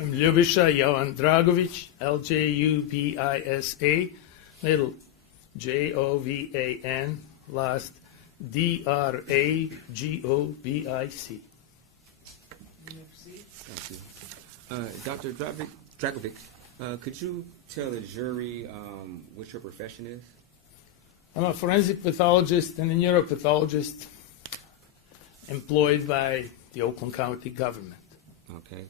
I'm Ljubisa Jovan Dragovic, Ljubisa, middle Jovan, last Dragovic. Thank you. Dr. Dragovic, could you tell the jury what your profession is? I'm a forensic pathologist and a neuropathologist employed by the Oakland County government. Okay.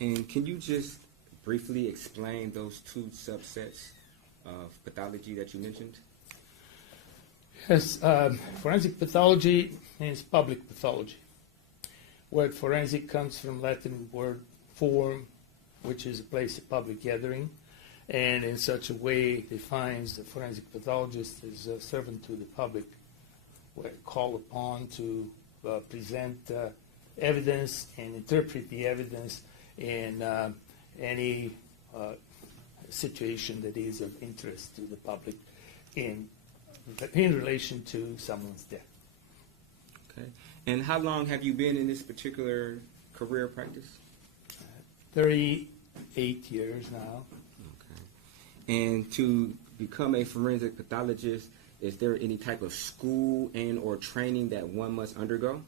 And can you just briefly explain those two subsets of pathology that you mentioned? Yes, forensic pathology means public pathology. Word forensic comes from Latin word forum, which is a place of public gathering, and in such a way defines the forensic pathologist as a servant to the public, called upon to present evidence and interpret the evidence in any situation that is of interest to the public in relation to someone's death. Okay. And how long have you been in this particular career practice? 38 years now. Okay. And to become a forensic pathologist, is there any type of school and or training that one must undergo?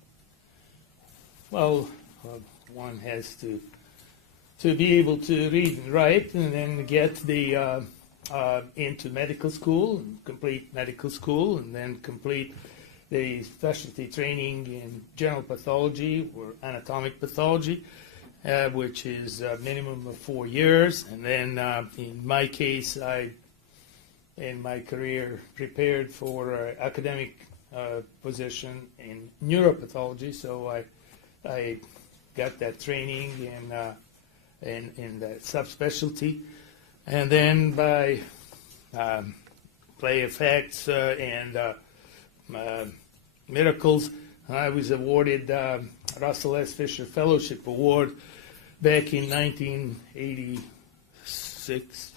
Well, one has to be able to read and write, and then get the into medical school, and complete medical school, and then complete the specialty training in general pathology or anatomic pathology, which is a minimum of 4 years. And then in my case, I, in my career, prepared for an academic position in neuropathology, so I got that training in that subspecialty. And then by play of facts and miracles, I was awarded Russell S. Fisher Fellowship Award back in 1986,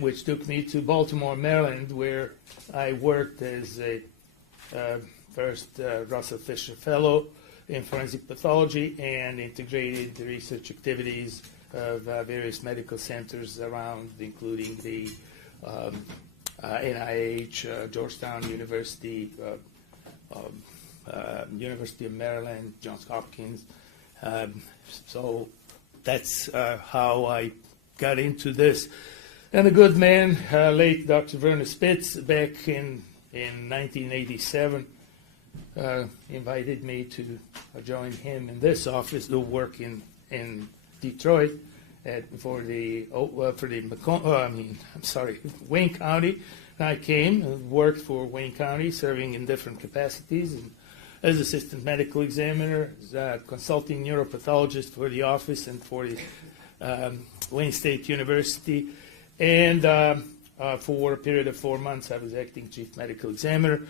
which took me to Baltimore, Maryland, where I worked as a first Russell Fisher Fellow in forensic pathology and integrated the research activities of various medical centers around, including the NIH, Georgetown University, University of Maryland, Johns Hopkins. So that's how I got into this. And a good man, late Dr. Werner Spitz, back in 1987, invited me to join him in this office to work in Detroit for Wayne County. I came and worked for Wayne County, serving in different capacities, and as assistant medical examiner, as a consulting neuropathologist for the office and for the Wayne State University, and for a period of 4 months I was acting chief medical examiner.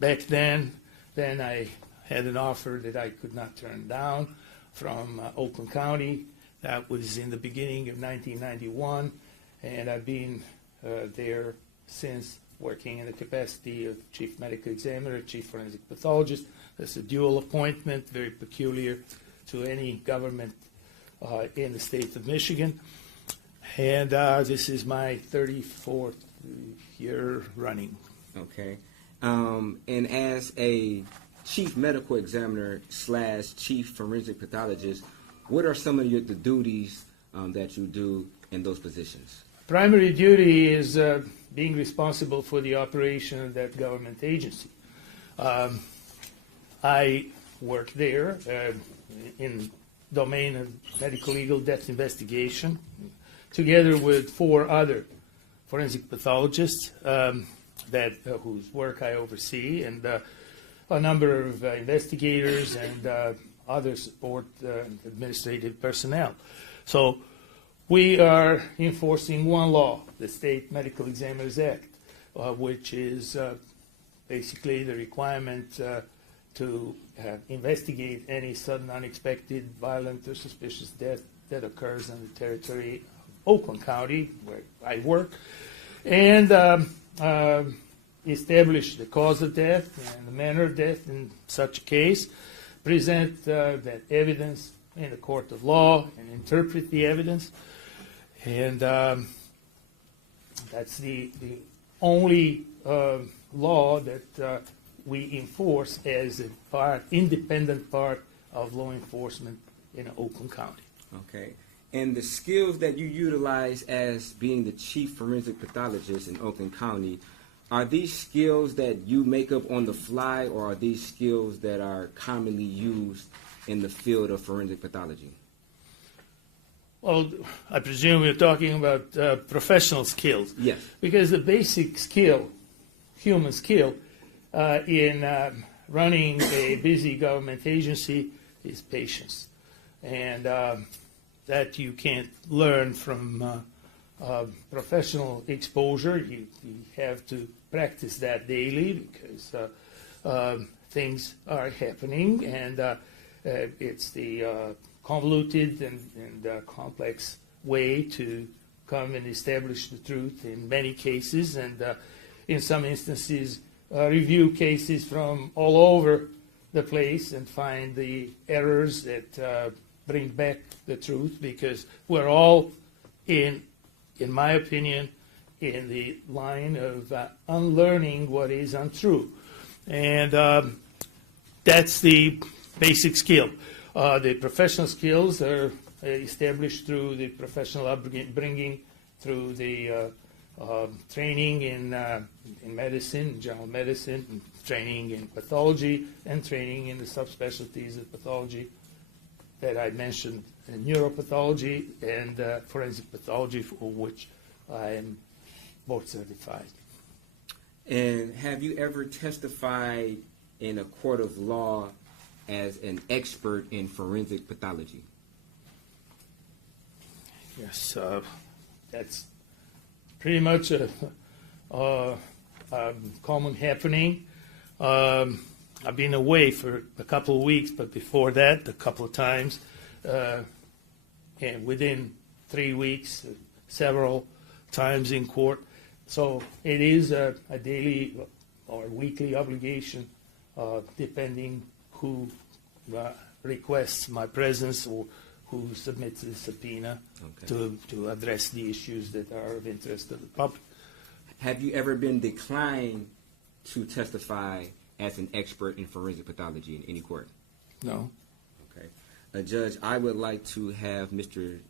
Back then I had an offer that I could not turn down from Oakland County. That was in the beginning of 1991, and I've been there since, working in the capacity of chief medical examiner, chief forensic pathologist. That's a dual appointment, very peculiar to any government in the state of Michigan. And this is my 34th year running. Okay. And as a chief medical examiner / chief forensic pathologist, what are some of the duties that you do in those positions? Primary duty is being responsible for the operation of that government agency. I work there in domain of medical legal death investigation, together with 4 other forensic pathologists whose work I oversee, and a number of investigators and other support administrative personnel. So we are enforcing one law, the State Medical Examiners Act, which is basically the requirement to investigate any sudden, unexpected, violent, or suspicious death that occurs in the territory of Oakland County, where I work, and establish the cause of death and the manner of death in such a case, present that evidence in the court of law and interpret the evidence. And that's the only law that we enforce as a independent part of law enforcement in Oakland County. Okay. And the skills that you utilize as being the chief forensic pathologist in Oakland County, are these skills that you make up on the fly, or are these skills that are commonly used in the field of forensic pathology? Well, I presume you're talking about professional skills. Yes. Because the basic skill, human skill, in running a busy government agency is patience. And that you can't learn from professional exposure. You have to practice that daily because things are happening, and it's the convoluted and complex way to come and establish the truth in many cases, and in some instances review cases from all over the place and find the errors that bring back the truth, because we're all in my opinion, in the line of unlearning what is untrue. And that's the basic skill. The professional skills are established through the professional upbringing, through the training in medicine, general medicine, and training in pathology, and training in the subspecialties of pathology that I mentioned, neuropathology and forensic pathology, for which I am board certified. And have you ever testified in a court of law as an expert in forensic pathology? Yes, that's pretty much a common happening. I've been away for a couple of weeks, but before that, a couple of times, and within 3 weeks, several times in court. So it is a daily or weekly obligation, depending who requests my presence or who submits the subpoena, okay, to address the issues that are of interest to the public. Have you ever been declined to testify as an expert in forensic pathology in any court? No. Okay. Judge, I would like to have Dr.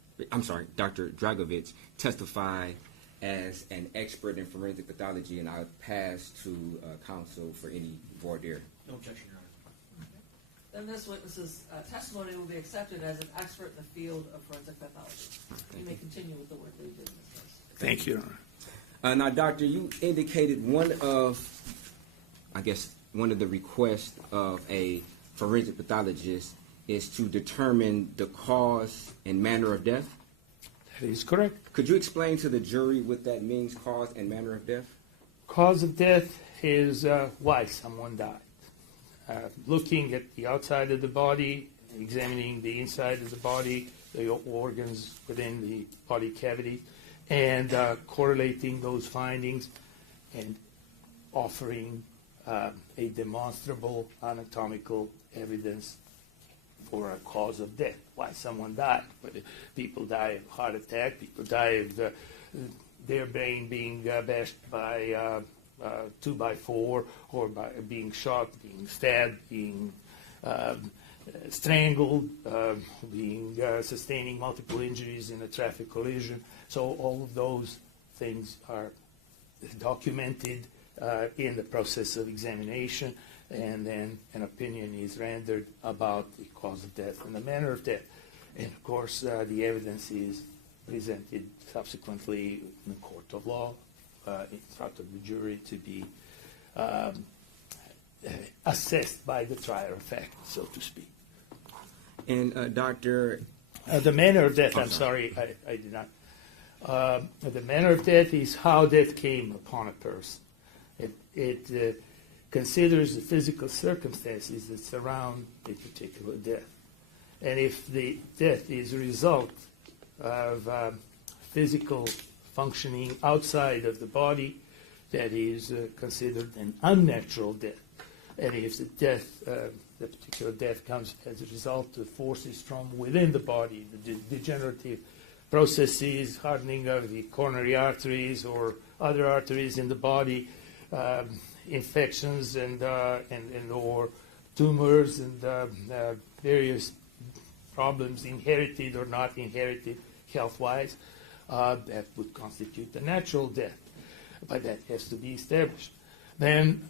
Dragovic testify as an expert in forensic pathology, and I'll pass to counsel for any voir dire. No objection, Your Honor. Then this witness's testimony will be accepted as an expert in the field of forensic pathology. You may continue with the work that you did in this case. Thank you, Your Honor. Now, Doctor, you indicated one of the requests of a forensic pathologist is to determine the cause and manner of death. That is correct. Could you explain to the jury what that means, cause and manner of death? Cause of death is why someone died. Looking at the outside of the body, examining the inside of the body, the organs within the body cavity, and correlating those findings and offering a demonstrable anatomical evidence for a cause of death, why someone died. Whether people die of heart attack, people die of their brain being bashed by 2x4, or by being shot, being stabbed, being strangled, sustaining multiple injuries in a traffic collision. So all of those things are documented in the process of examination, and then an opinion is rendered about the cause of death and the manner of death. And of course, the evidence is presented subsequently in the court of law in front of the jury to be assessed by the trier of fact, so to speak. And Doctor, the manner of death, I'm sorry, I did not. The manner of death is how death came upon a person. It considers the physical circumstances that surround a particular death. And if the death is a result of physical functioning outside of the body, that is considered an unnatural death. And if the death, the particular death comes as a result of forces from within the body, the degenerative processes, hardening of the coronary arteries or other arteries in the body, infections and or tumors and various problems, inherited or not inherited, health-wise, that would constitute a natural death. But that has to be established. Then,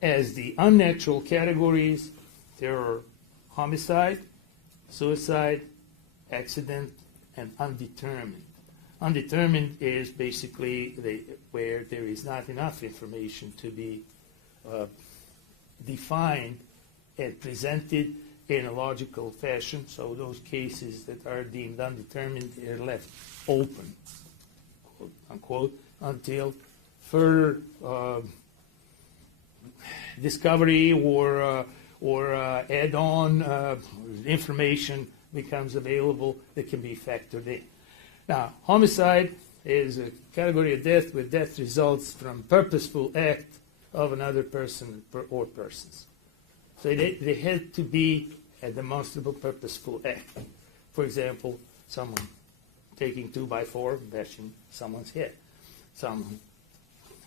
as the unnatural categories, there are homicide, suicide, accident, and undetermined. Undetermined is basically where there is not enough information to be defined and presented in a logical fashion. So those cases that are deemed undetermined are left open, quote unquote, until further discovery or add-on information becomes available that can be factored in. Now, homicide is a category of death where death results from purposeful act of another person or persons. So they had to be a demonstrable purposeful act. For example, someone taking 2x4 and bashing someone's head. Someone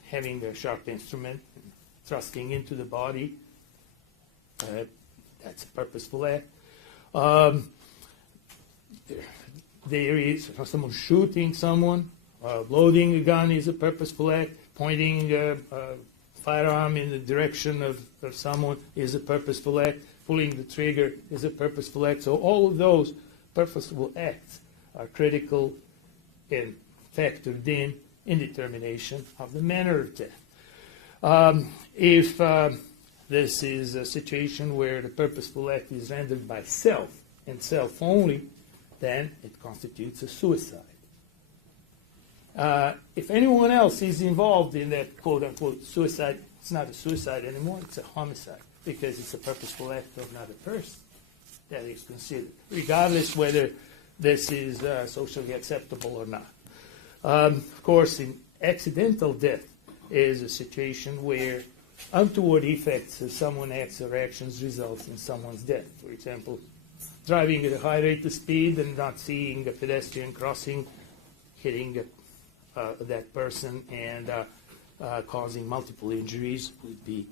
having a sharp instrument and thrusting into the body. That's a purposeful act. There is someone shooting someone. Loading a gun is a purposeful act. Pointing a firearm in the direction of someone is a purposeful act. Pulling the trigger is a purposeful act. So all of those purposeful acts are critical and factored in determination of the manner of death. If this is a situation where the purposeful act is rendered by self and self only, then it constitutes a suicide. If anyone else is involved in that quote-unquote suicide, it's not a suicide anymore, it's a homicide, because it's a purposeful act of another person that is considered, regardless whether this is socially acceptable or not. Of course, in accidental death is a situation where untoward effects of someone's acts or actions results in someone's death. For example, driving at a high rate of speed and not seeing a pedestrian crossing, hitting that person and causing multiple injuries would be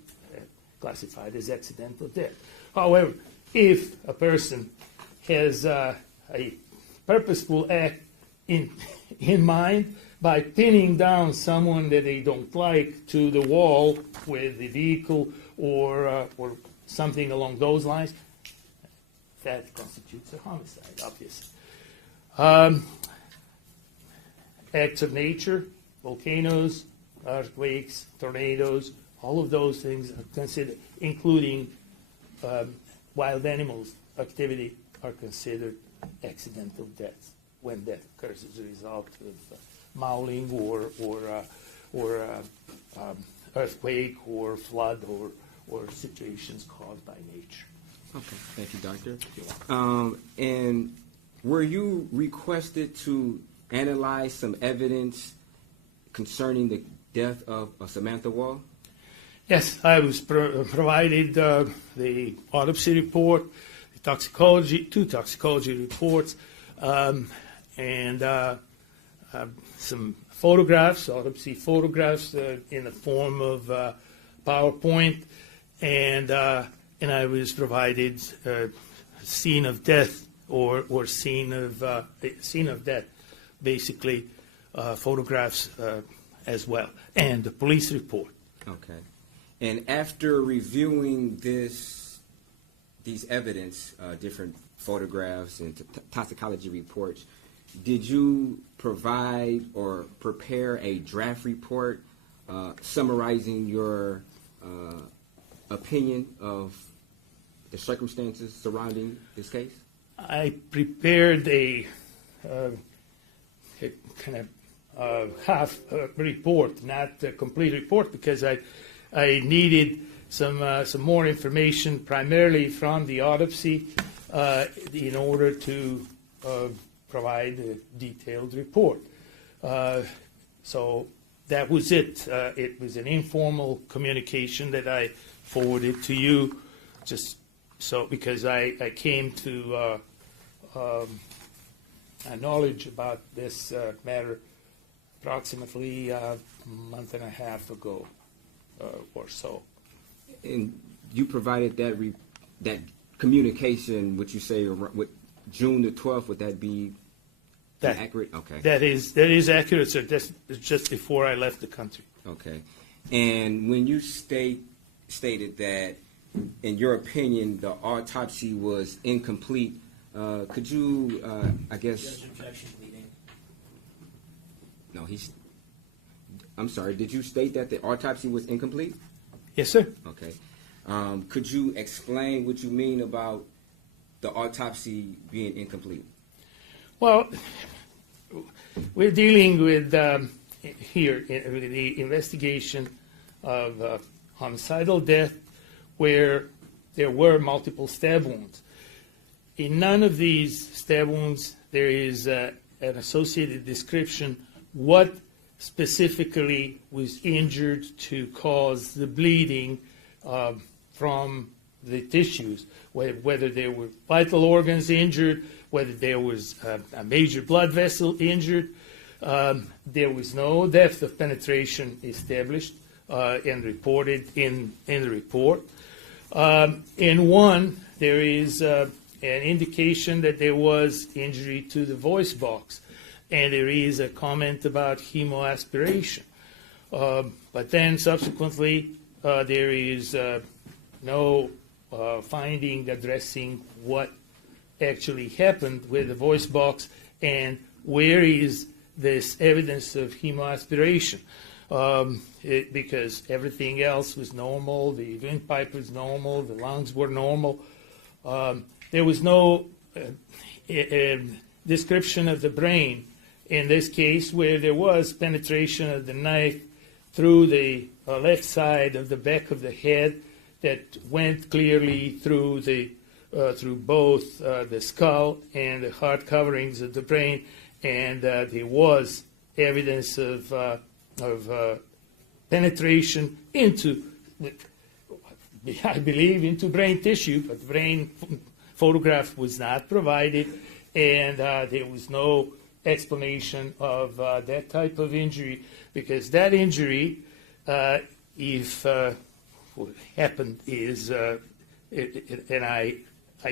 classified as accidental death. However, if a person has a purposeful act in mind by pinning down someone that they don't like to the wall with the vehicle or something along those lines, that constitutes a homicide, obviously. Acts of nature, volcanoes, earthquakes, tornadoes, all of those things are considered, including wild animals activity, are considered accidental deaths when death occurs as a result of mauling or earthquake or flood or situations caused by nature. Okay, thank you, Doctor. And were you requested to analyze some evidence concerning the death of Samantha Woll? Yes, I was provided the autopsy report, the toxicology, two toxicology reports, and some photographs, autopsy photographs in the form of PowerPoint, and I was provided scene of death or scene of death, basically photographs as well, and the police report. Okay. And after reviewing these evidence, different photographs and toxicology reports, did you provide or prepare a draft report summarizing your opinion of the circumstances surrounding this case? I prepared a kind of half report, not a complete report, because I needed some more information, primarily from the autopsy, in order to provide a detailed report. So that was it. It was an informal communication that I forwarded to you, just So because I came to a knowledge about this matter approximately a month and a half ago or so. And you provided that communication, what you say, with June the 12th, would that be accurate? Okay. That is accurate, sir. That's just before I left the country. Okay. And when you stated that, in your opinion, the autopsy was incomplete, could you, I guess... Judge, objection, leading. No, I'm sorry, did you state that the autopsy was incomplete? Yes, sir. Okay. Could you explain what you mean about the autopsy being incomplete? Well, we're dealing with here with the investigation of homicidal death where there were multiple stab wounds. In none of these stab wounds there is an associated description what specifically was injured to cause the bleeding from the tissues, whether there were vital organs injured, whether there was a major blood vessel injured. There was no depth of penetration established and reported in the report. In one, there is an indication that there was injury to the voice box, and there is a comment about hemoaspiration. But then subsequently, there is no finding addressing what actually happened with the voice box and where is this evidence of hemoaspiration. Because everything else was normal, the windpipe was normal, the lungs were normal. There was no description of the brain in this case where there was penetration of the knife through the left side of the back of the head that went clearly through both the skull and the hard coverings of the brain, and there was evidence of penetration into, I believe, into brain tissue, but brain photograph was not provided, and there was no explanation of that type of injury, because that injury, if what happened is, and I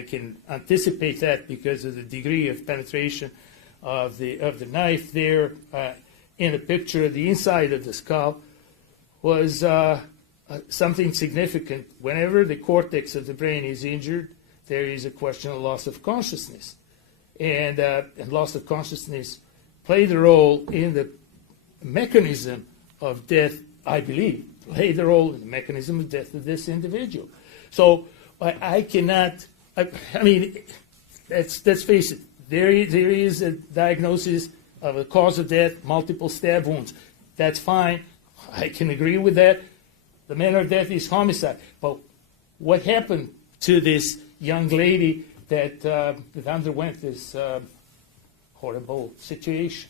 can anticipate that because of the degree of penetration of the knife there in a picture of the inside of the skull, was something significant. Whenever the cortex of the brain is injured, there is a question of loss of consciousness. And loss of consciousness played a role in the mechanism of death, I believe, played a role in the mechanism of death of this individual. So I cannot, I mean, let's face it, there is a diagnosis of a cause of death, multiple stab wounds. That's fine. I can agree with that. The manner of death is homicide. But what happened to this young lady that underwent this horrible situation?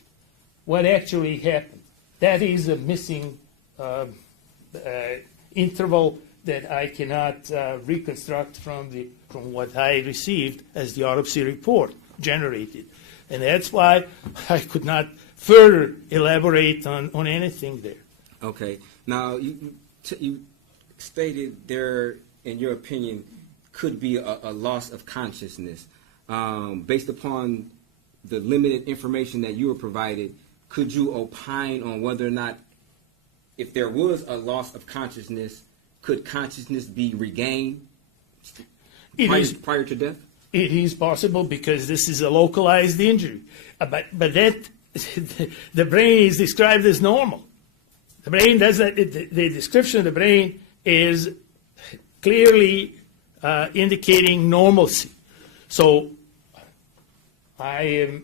What actually happened? That is a missing interval that I cannot reconstruct from what I received as the autopsy report generated. And that's why I could not further elaborate on anything there. Okay. Now, you stated there, in your opinion, could be a loss of consciousness. Based upon the limited information that you were provided, could you opine on whether or not, if there was a loss of consciousness, could consciousness be regained prior to death? It is possible because this is a localized injury. But that the brain is described as normal. The brain does that. The description of the brain is clearly indicating normalcy. So I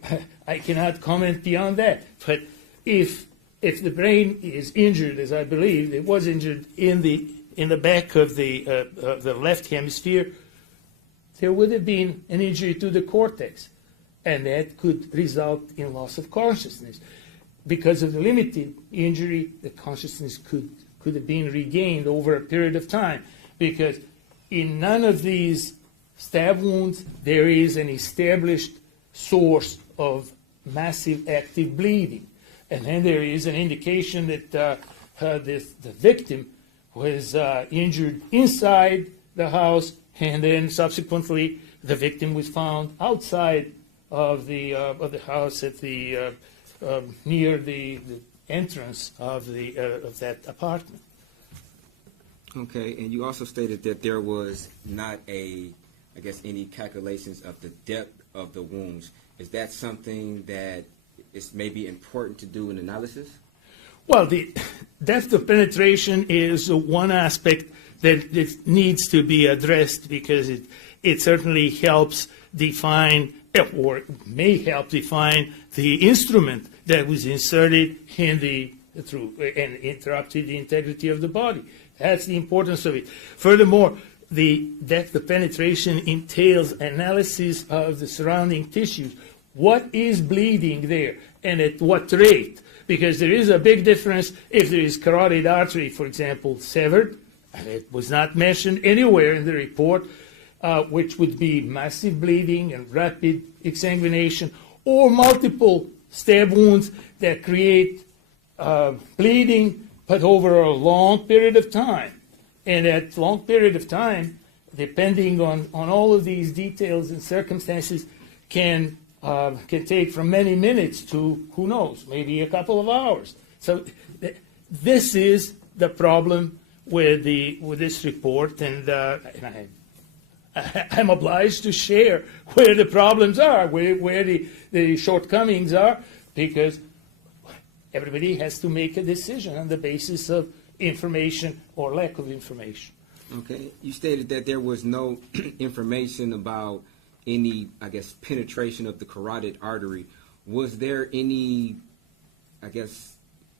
cannot comment beyond that. But if the brain is injured, as I believe it was injured in the back of the left hemisphere, there would have been an injury to the cortex, and that could result in loss of consciousness. Because of the limited injury, the consciousness could have been regained over a period of time. Because in none of these stab wounds, there is an established source of massive active bleeding. And then there is an indication that the victim was injured inside the house, and then subsequently the victim was found outside of the house at the near the entrance of that apartment. Okay, and you also stated that there was not any calculations of the depth of the wounds. Is that something that is maybe important to do in analysis? Well, the depth of penetration is one aspect that needs to be addressed because it certainly helps define, or may help define, the instrument that was inserted and interrupted the integrity of the body. That's the importance of it. Furthermore, the depth of penetration entails analysis of the surrounding tissues. What is bleeding there and at what rate? Because there is a big difference if there is carotid artery, for example, severed, and it was not mentioned anywhere in the report, which would be massive bleeding and rapid exsanguination, or multiple stab wounds that create bleeding, but over a long period of time. And that long period of time, depending on all of these details and circumstances, can take from many minutes to, who knows, maybe a couple of hours. So this is the problem with this report, and I'm obliged to share where the problems are, where the shortcomings are, because everybody has to make a decision on the basis of information or lack of information. Okay. You stated that there was no information about any, penetration of the carotid artery. Was there any,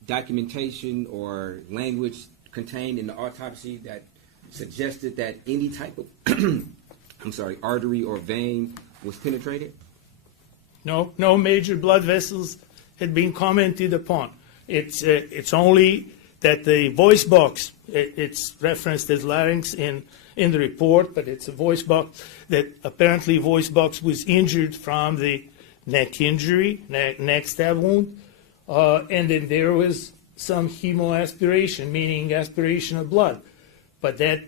documentation or language contained in the autopsy that suggested that any type of, artery or vein was penetrated? No major blood vessels had been commented upon. It's only that the voice box, it's referenced as larynx in the report, but it's a voice box, that apparently voice box was injured from the neck injury, neck stab wound, and then there was some hemoaspiration, meaning aspiration of blood. But that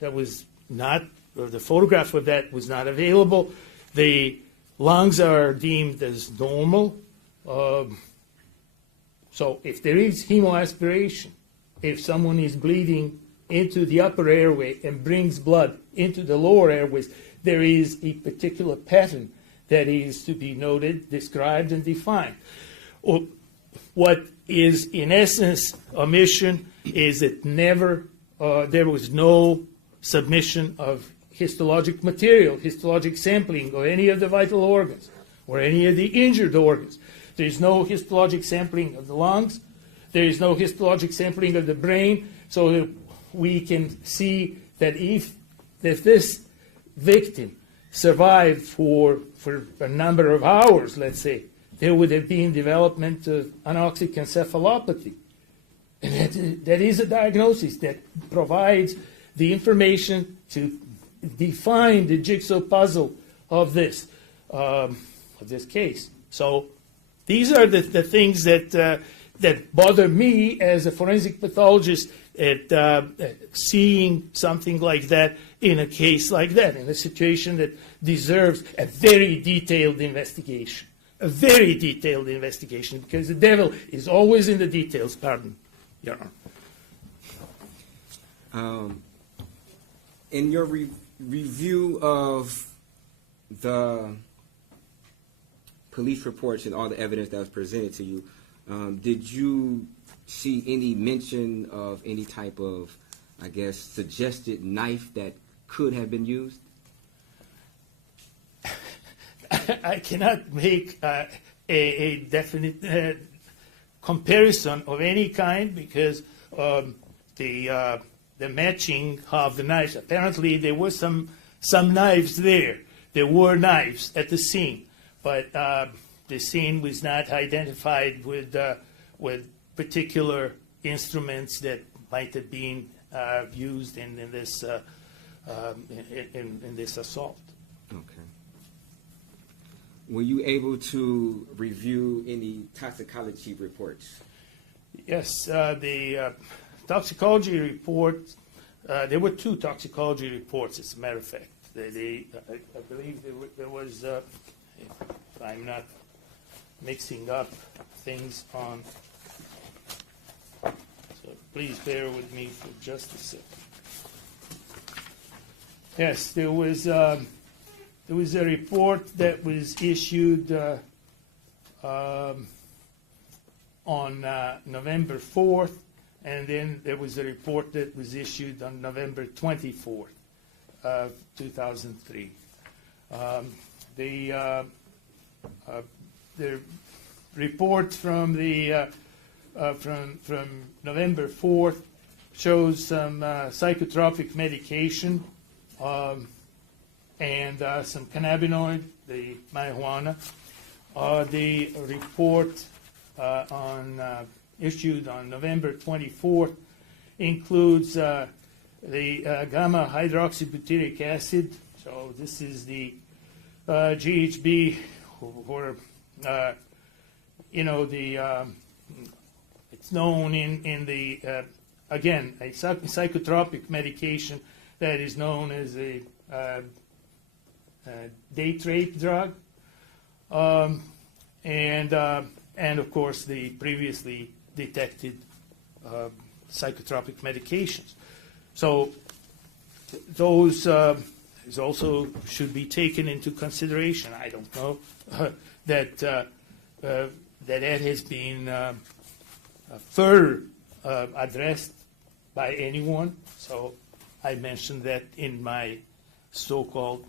was not, or the photograph of that was not available. The lungs are deemed as normal. So if there is hemoaspiration, if someone is bleeding into the upper airway and brings blood into the lower airways, there is a particular pattern that is to be noted, described, and defined. What is, in essence, omission is that there was no submission of histologic material, histologic sampling of any of the vital organs or any of the injured organs. There is no histologic sampling of the lungs. There is no histologic sampling of the brain, so that we can see that if this victim survived for a number of hours, let's say, there would have been development of anoxic encephalopathy. And that is a diagnosis that provides the information to define the jigsaw puzzle of this case. So these are the things that bother me as a forensic pathologist at seeing something like that in a case like that, in a situation that deserves a very detailed investigation. A very detailed investigation, because the devil is always in the details. Pardon, Your Honor. In your review of the police reports and all the evidence that was presented to you, did you see any mention of any type of, suggested knife that could have been used? I cannot make a definite comparison of any kind, because the matching of the knives, apparently there were some knives there. There were knives at the scene, but the scene was not identified with particular instruments that might have been used in this assault. Okay. Were you able to review any toxicology reports? Yes, the toxicology report, there were 2 toxicology reports, as a matter of fact. I believe there was, if I'm not mixing up things on, so please bear with me for just a second. Yes, there was a report that was issued on November 4th, and then there was a report that was issued on November 24th of 2003. The report from November 4th shows some psychotropic medication and some cannabinoid, the marijuana. The report issued on November 24th includes the gamma hydroxybutyric acid. So this is the GHB, or it's known in the again, a psychotropic medication that is known as a date rape drug, and of course the previously detected psychotropic medications. So those also should be taken into consideration. I don't know that has been further addressed by anyone. So I mentioned that in my so-called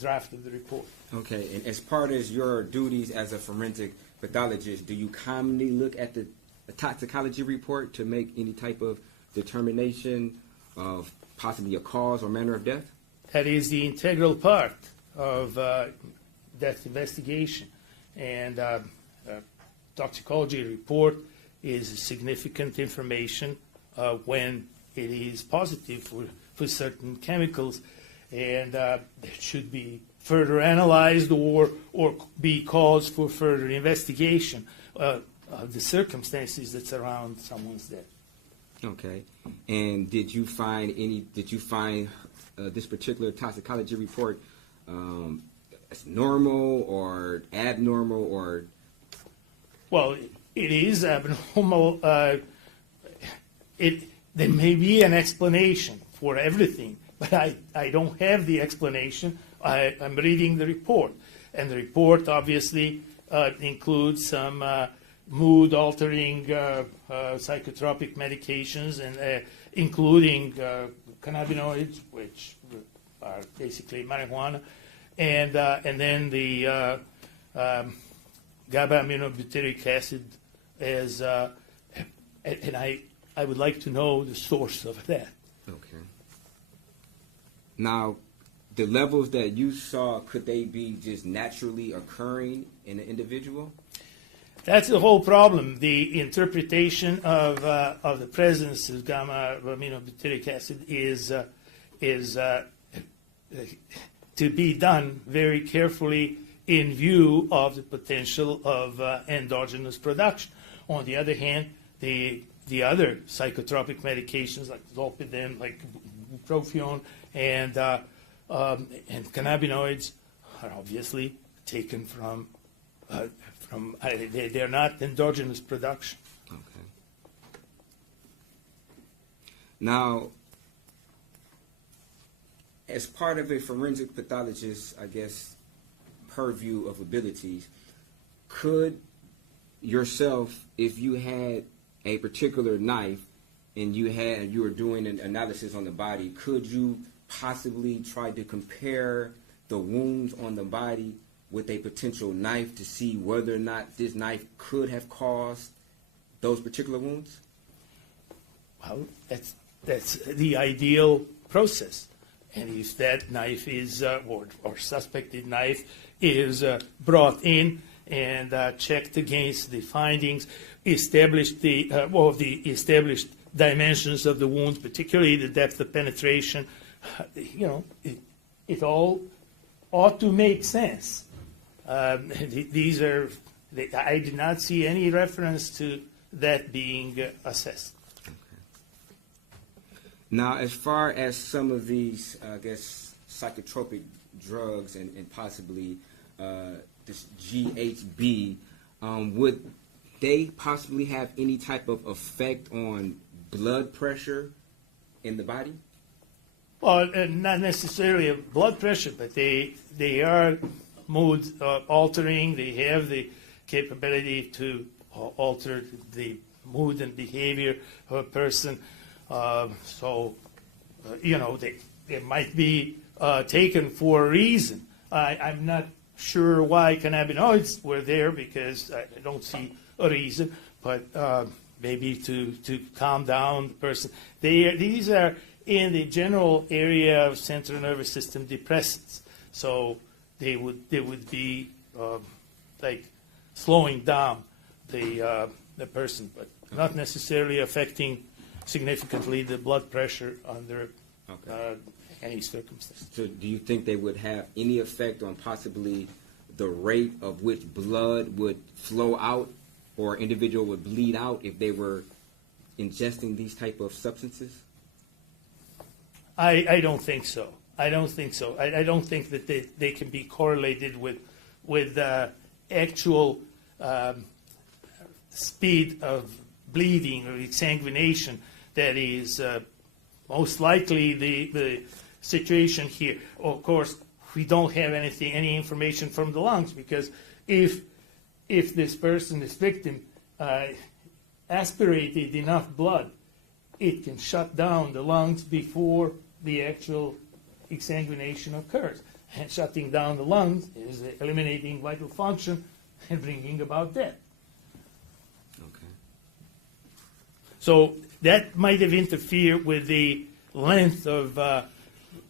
draft of the report. Okay, and as part of your duties as a forensic pathologist, do you commonly look at the toxicology report to make any type of determination of possibly a cause or manner of death? That is the integral part of death investigation, and toxicology report is significant information when it is positive for certain chemicals, and it should be further analyzed or be cause for further investigation of the circumstances that surround someone's death. Okay, and did you find this particular toxicology report as normal or abnormal or? Well, it is abnormal. There may be an explanation for everything, but I don't have the explanation. I'm reading the report, and the report obviously includes some mood-altering psychotropic medications, and including cannabinoids, which are basically marijuana, and then the GABA-aminobutyric acid as, and I would like to know the source of that. Okay. Now, the levels that you saw, could they be just naturally occurring in an individual? That's the whole problem. The interpretation of the presence of gamma-aminobutyric acid is to be done very carefully in view of the potential of endogenous production. On the other hand, the other psychotropic medications like zolpidem, like bupropion, and cannabinoids are obviously taken from they're not endogenous production. Okay. Now, as part of a forensic pathologist, I guess, purview of abilities, could yourself, if you had a particular knife and you were doing an analysis on the body, could you possibly try to compare the wounds on the body with a potential knife to see whether or not this knife could have caused those particular wounds? Well, that's the ideal process. And if that knife is, or suspected knife is brought in and checked against the findings, established the established dimensions of the wounds, particularly the depth of penetration, it all ought to make sense. These are, I did not see any reference to that being assessed. Now, as far as some of these, I guess, psychotropic drugs and possibly this GHB, would they possibly have any type of effect on blood pressure in the body? Well, not necessarily a blood pressure, but they are mood altering. They have the capability to alter the mood and behavior of a person. They might be taken for a reason. I'm not sure why cannabinoids were there because I don't see a reason, but maybe to calm down the person. These are in the general area of central nervous system depressants, so they would be like slowing down the person, but not necessarily affecting significantly the blood pressure under any circumstance. So do you think they would have any effect on possibly the rate of which blood would flow out or an individual would bleed out if they were ingesting these type of substances? I don't think so. I don't think that they can be correlated with actual speed of bleeding or exsanguination. That is most likely the situation here. Of course, we don't have any information from the lungs, because if this person, this victim, aspirated enough blood, it can shut down the lungs before the actual exsanguination occurs. And shutting down the lungs is eliminating vital function and bringing about death. Okay. So that might have interfered with the length of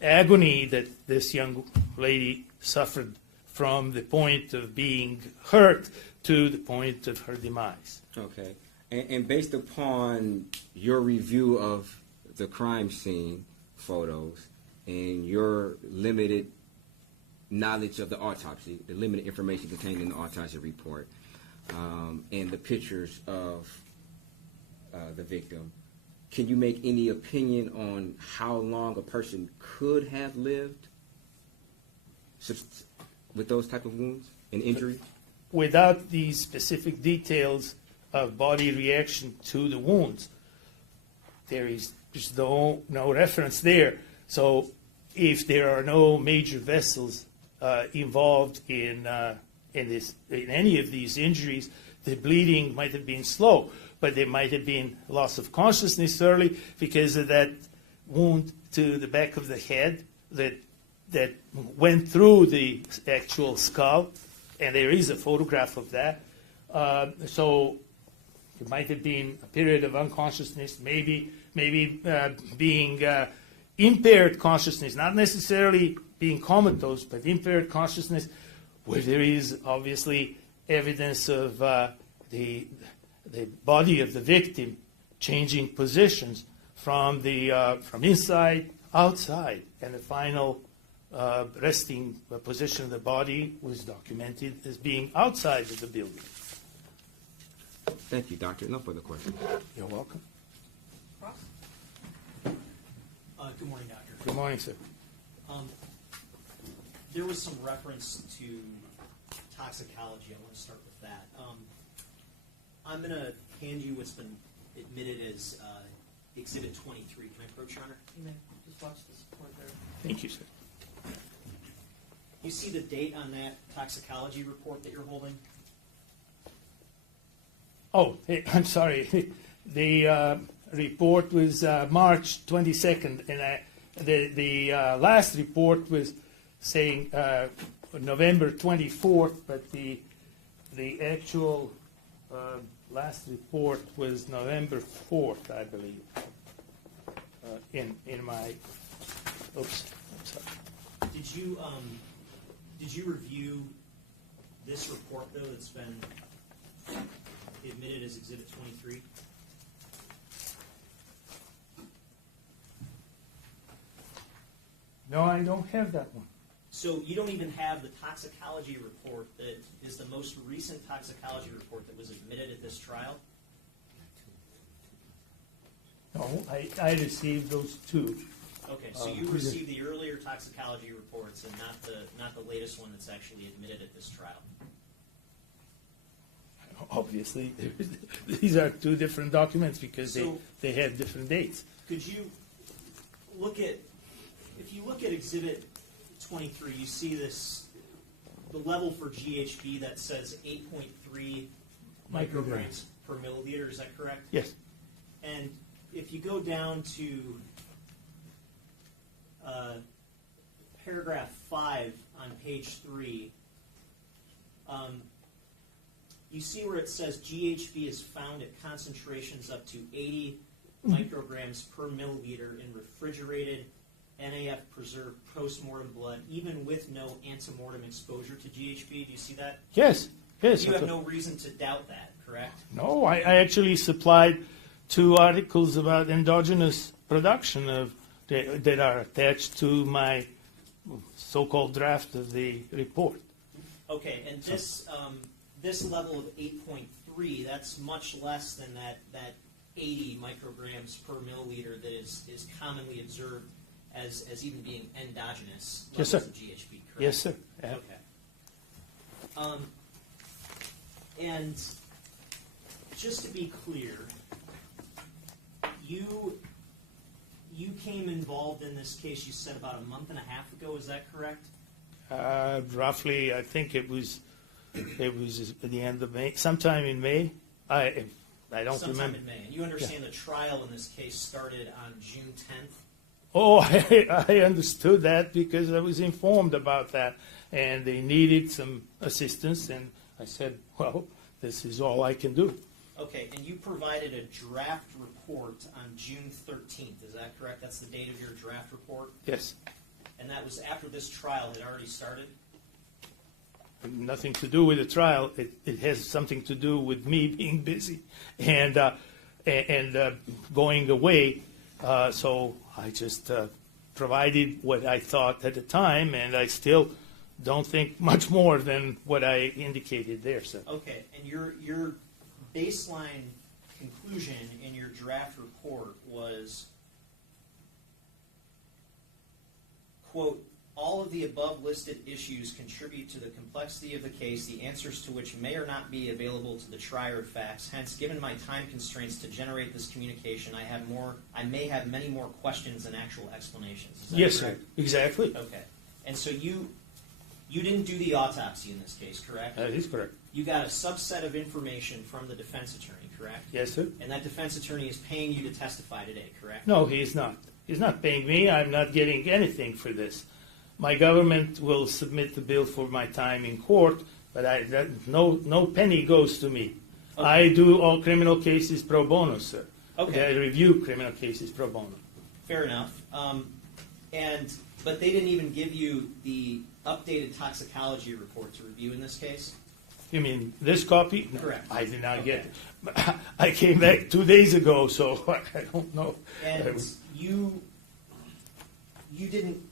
agony that this young lady suffered from the point of being hurt to the point of her demise. Okay. And based upon your review of the crime scene photos and your limited knowledge of the autopsy, the limited information contained in the autopsy report, and the pictures of the victim, can you make any opinion on how long a person could have lived with those type of wounds and injuries? Without these specific details of body reaction to the wounds, there's no reference there. So if there are no major vessels involved in any of these injuries, the bleeding might have been slow, but there might have been loss of consciousness early because of that wound to the back of the head that went through the actual skull, and there is a photograph of that. So it might have been a period of unconsciousness, maybe being impaired consciousness, not necessarily being comatose, but impaired consciousness, where there is obviously evidence of the body of the victim changing positions from inside outside, and the final resting position of the body was documented as being outside of the building. Thank you, Doctor. No further questions. You're welcome. Ross? Good morning, Doctor. Good morning, sir. There was some reference to toxicology. I want to start with that. I'm going to hand you what's been admitted as Exhibit 23. Can I approach, Your Honor? You may just watch the support there. Thank you, sir. You see the date on that toxicology report that you're holding? Oh, hey, I'm sorry. The report was March 22nd, and the last report was saying November 24th, but the actual last report was November 4th, I believe. In my, oops, I'm sorry. Did you review this report though that's been admitted as Exhibit 23? No, I don't have that one. So you don't even have the toxicology report that is the most recent toxicology report that was admitted at this trial? No, I received those two. Okay, so you received the earlier toxicology reports and not the latest one that's actually admitted at this trial. Obviously, these are two different documents because So- they had different dates. Could you if you look at Exhibit 23, you see the level for GHB that says 8.3 micrograms per milliliter, is that correct? Yes. And if you go down to paragraph 5 on page 3, you see where it says GHB is found at concentrations up to 80 micrograms per milliliter in refrigerated NAF preserved post-mortem blood, even with no antemortem exposure to GHB. Do you see that? Yes. Yes. You have no reason to doubt that, correct? No, I actually supplied 2 articles about endogenous production that are attached to my so-called draft of the report. Okay, and this level of 8.3, that's much less than that 80 micrograms per milliliter that is commonly observed as even being endogenous Yes, levels sir. of GHB, correct? Yes, sir. Okay. And just to be clear, you came involved in this case, you said about a month and a half ago, is that correct? Roughly, I think it was at the end of May, sometime in May. I don't Sometime remember. in May. And you understand the trial in this case started on June 10th? Oh, I understood that because I was informed about that, and they needed some assistance, and I said, well, this is all I can do. Okay, and you provided a draft report on June 13th, is that correct? That's the date of your draft report? Yes. And that was after this trial had already started? Nothing to do with the trial. It has something to do with me being busy and going away. So I just provided what I thought at the time, and I still don't think much more than what I indicated there, sir. Okay, and your baseline conclusion in your draft report was, quote, all of the above listed issues contribute to the complexity of the case, the answers to which may or not be available to the trier of facts. Hence, given my time constraints to generate this communication, I may have many more questions than actual explanations. Is that Yes, correct? sir. Exactly. Okay. And so you didn't do the autopsy in this case, correct? That is correct. You got a subset of information from the defense attorney, correct? Yes, sir. And that defense attorney is paying you to testify today, correct? No, he is not. He's not paying me. I'm not getting anything for this. My government will submit the bill for my time in court, but no penny goes to me. Okay. I do all criminal cases pro bono, sir. Okay. I review criminal cases pro bono. Fair enough. But they didn't even give you the updated toxicology report to review in this case? You mean this copy? No, Correct. I did not get Okay. it. I came back 2 days ago, so I don't know. And you didn't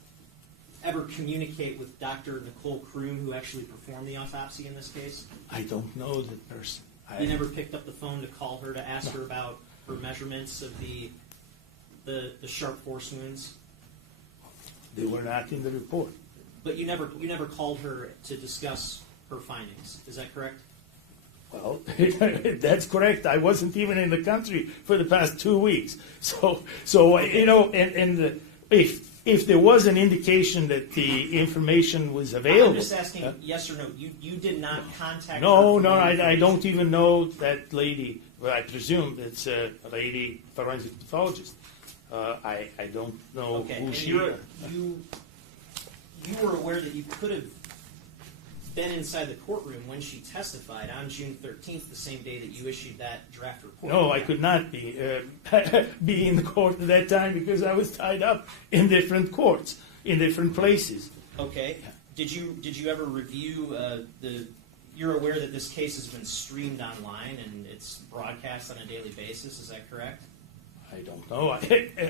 ever communicate with Dr. Nicole Kroon, who actually performed the autopsy in this case? I don't know the person. You never picked up the phone to call her to ask her about her measurements of the sharp force wounds? They were not in the report. But you never called her to discuss her findings. Is that correct? Well, that's correct. I wasn't even in the country for the past 2 weeks. So you know, and if there was an indication that the information was available. I'm just asking yes or no. You did not contact No, her? no, I don't even know that lady. Well, I presume it's a lady forensic pathologist. I don't know Okay, who and she you is. were aware that you could have been inside the courtroom when she testified on June 13th, the same day that you issued that draft report. No, I could not be be in the court at that time because I was tied up in different courts, in different places. Okay. Did you ever review You're aware that this case has been streamed online and it's broadcast on a daily basis. Is that correct? I don't know.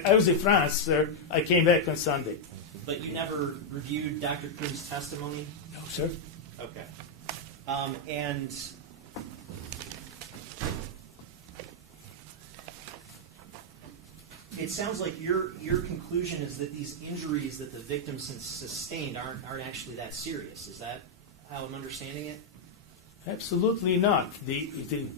I was in France, sir. I came back on Sunday. But you never reviewed Dr. Kuhn's testimony? No, sir. Okay. And it sounds like your conclusion is that these injuries that the victim sustained aren't actually that serious. Is that how I'm understanding it? Absolutely not. The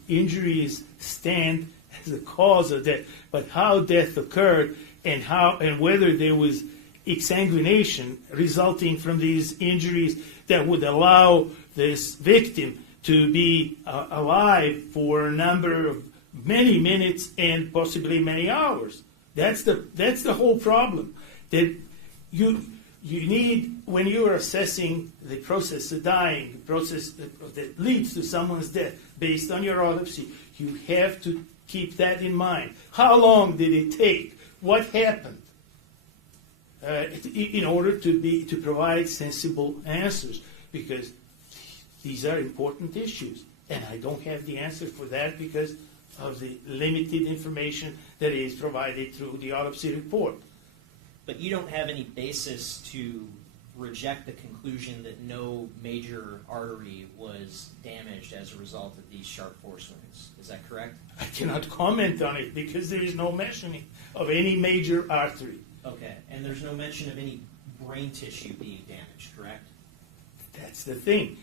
injuries stand as a cause of death, but how death occurred and whether there was exsanguination resulting from these injuries that would allow this victim to be alive for a number of many minutes and possibly many hours. That's the whole problem. That you need, when you are assessing the process of dying, the process that leads to someone's death based on your autopsy, you have to keep that in mind. How long did it take? What happened? In order to provide sensible answers, because these are important issues, and I don't have the answer for that because of the limited information that is provided through the autopsy report. But you don't have any basis to reject the conclusion that no major artery was damaged as a result of these sharp force wounds. Is that correct? I cannot comment on it because there is no mentioning of any major artery. Okay, and there's no mention of any brain tissue being damaged, correct? That's the thing.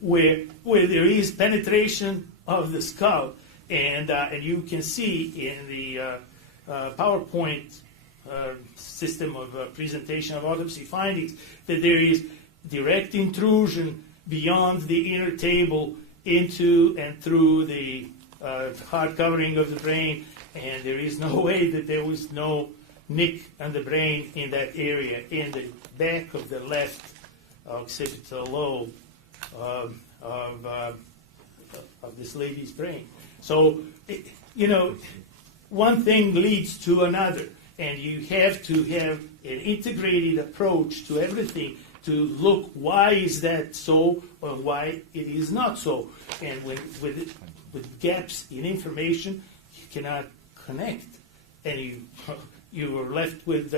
Where there is penetration of the skull, and you can see in the PowerPoint system of presentation of autopsy findings that there is direct intrusion beyond the inner table into and through the hard covering of the brain, and there is no way that there was no nick on the brain in that area, in the back of the left occipital lobe of this lady's brain. So, one thing leads to another, and you have to have an integrated approach to everything to look why is that so or why it is not so. And with gaps in information, you cannot connect, and you are left with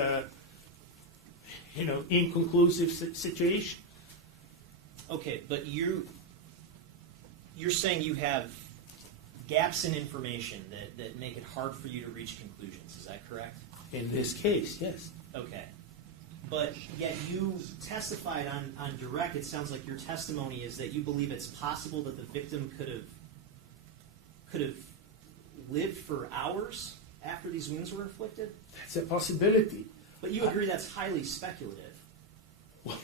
inconclusive situation. Okay, but you're saying you have gaps in information that make it hard for you to reach conclusions. Is that correct? In this case, yes. Okay. But yet you testified on direct, it sounds like your testimony is that you believe it's possible that the victim could have lived for hours after these wounds were inflicted? That's a possibility. But you agree that's highly speculative. Well,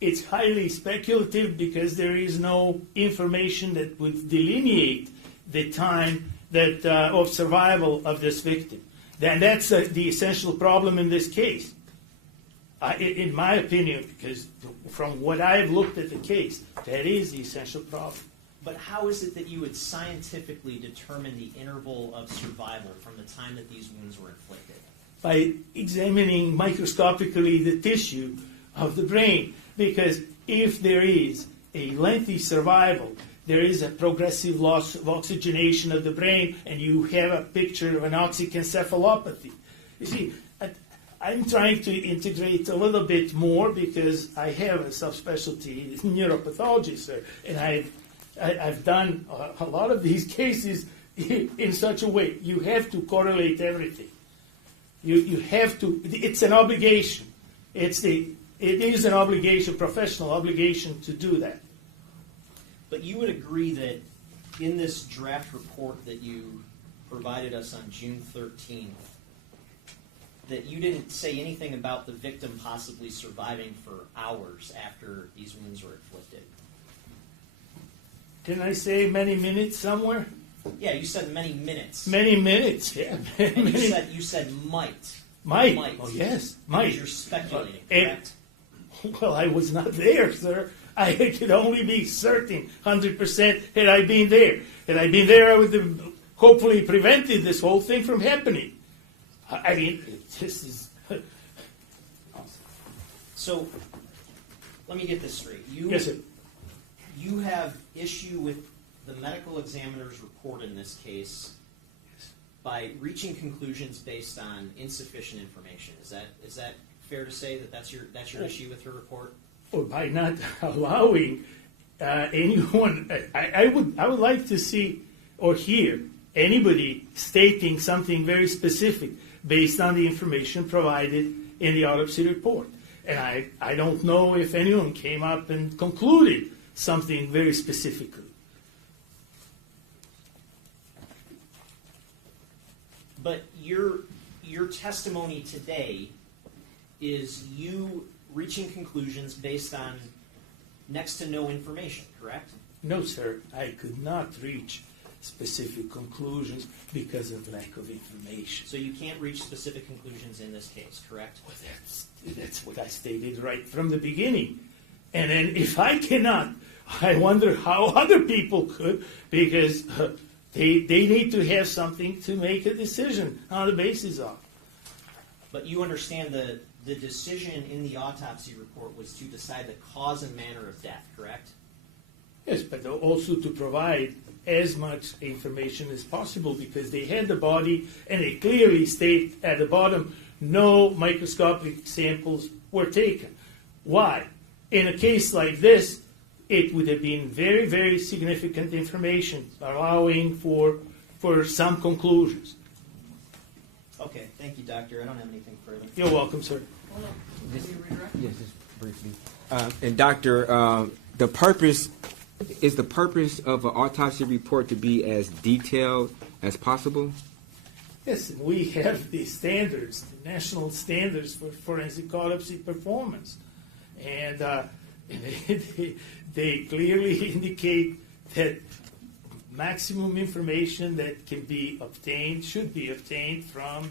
it's highly speculative because there is no information that would delineate the time that of survival of this victim. That's the essential problem in this case. In my opinion, because from what I've looked at the case, that is the essential problem. But how is it that you would scientifically determine the interval of survival from the time that these wounds were inflicted? By examining microscopically the tissue of the brain. Because if there is a lengthy survival, there is a progressive loss of oxygenation of the brain, and you have a picture of an oxykencephalopathy. You see, I'm trying to integrate a little bit more because I have a subspecialty neuropathology, sir, and I've done a lot of these cases in such a way. You have to correlate everything. You have to. It's an obligation. It is an obligation, professional obligation, to do that. But you would agree that in this draft report that you provided us on June 13th, that you didn't say anything about the victim possibly surviving for hours after these wounds were inflicted. Didn't I say many minutes somewhere? Yeah, you said many minutes. Many minutes, yeah. And you said might. Might. Oh, yes, might. Because you're speculating, correct? Well, I was not there, sir. I could only be certain, 100%, had I been there. Had I been there, I would have hopefully prevented this whole thing from happening. I mean, this is... So, let me get this straight. Yes, sir. You have issue with the medical examiner's report in this case by reaching conclusions based on insufficient information. Is that fair to say that that's your issue with her report? Or by not allowing anyone, I would like to see or hear anybody stating something very specific based on the information provided in the autopsy report. And I don't know if anyone came up and concluded something very specifically. But your testimony today is you reaching conclusions based on next to no information, correct? No, sir, I could not reach specific conclusions because of lack of information. So you can't reach specific conclusions in this case, correct? Well, that's what I stated right from the beginning. And then if I cannot, I wonder how other people could, because they need to have something to make a decision on the basis of. But you understand the decision in the autopsy report was to decide the cause and manner of death, correct? Yes, but also to provide as much information as possible, because they had the body and they clearly state at the bottom no microscopic samples were taken. Why? In a case like this, it would have been very, very significant information, allowing for some conclusions. Okay, thank you, doctor. I don't have anything further. You're welcome, sir. Hold on. Can you redirect? Yes, just briefly. And doctor, the purpose of an autopsy report to be as detailed as possible? Yes, and we have the standards, the national standards for forensic autopsy performance. And they clearly indicate that maximum information that can be obtained should be obtained from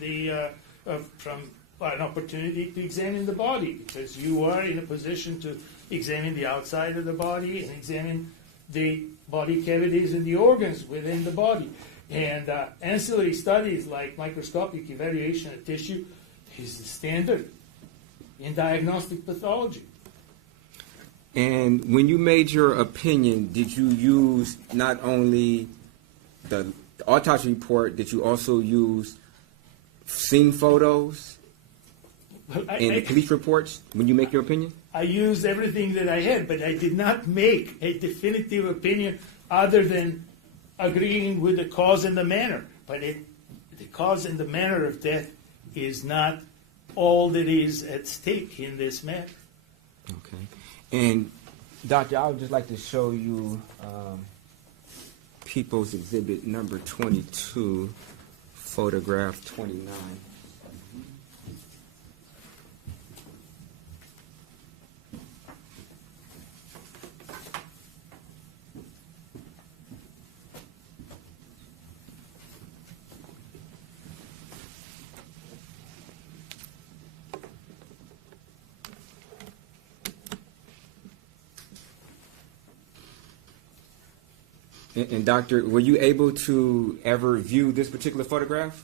an opportunity to examine the body, because you are in a position to examine the outside of the body and examine the body cavities and the organs within the body. And ancillary studies like microscopic evaluation of tissue is the standard in diagnostic pathology. And when you made your opinion, did you use not only the autopsy report, did you also use scene photos Well, and the police reports when you make your opinion? I used everything that I had, but I did not make a definitive opinion other than agreeing with the cause and the manner. But the cause and the manner of death is not all that is at stake in this matter. Okay. And doctor, I would just like to show you People's Exhibit number 22, photograph 29. And doctor, were you able to ever view this particular photograph?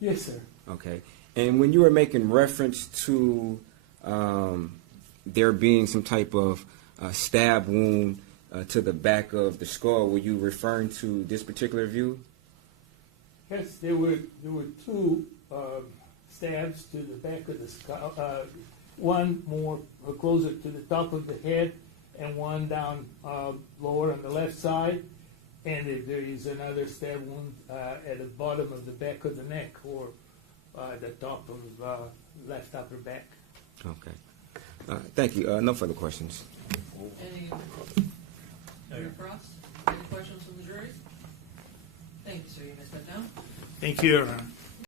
Yes, sir. Okay. And when you were making reference to there being some type of stab wound to the back of the skull, were you referring to this particular view? Yes, there were two stabs to the back of the skull. One more closer to the top of the head, and one down lower on the left side, and there is another stab wound at the bottom of the back of the neck, or the top of left upper back. Okay. Thank you. No further questions. Any for us? Any questions from the jury? Thank you, sir. You may step down. Thank you, Your Honor.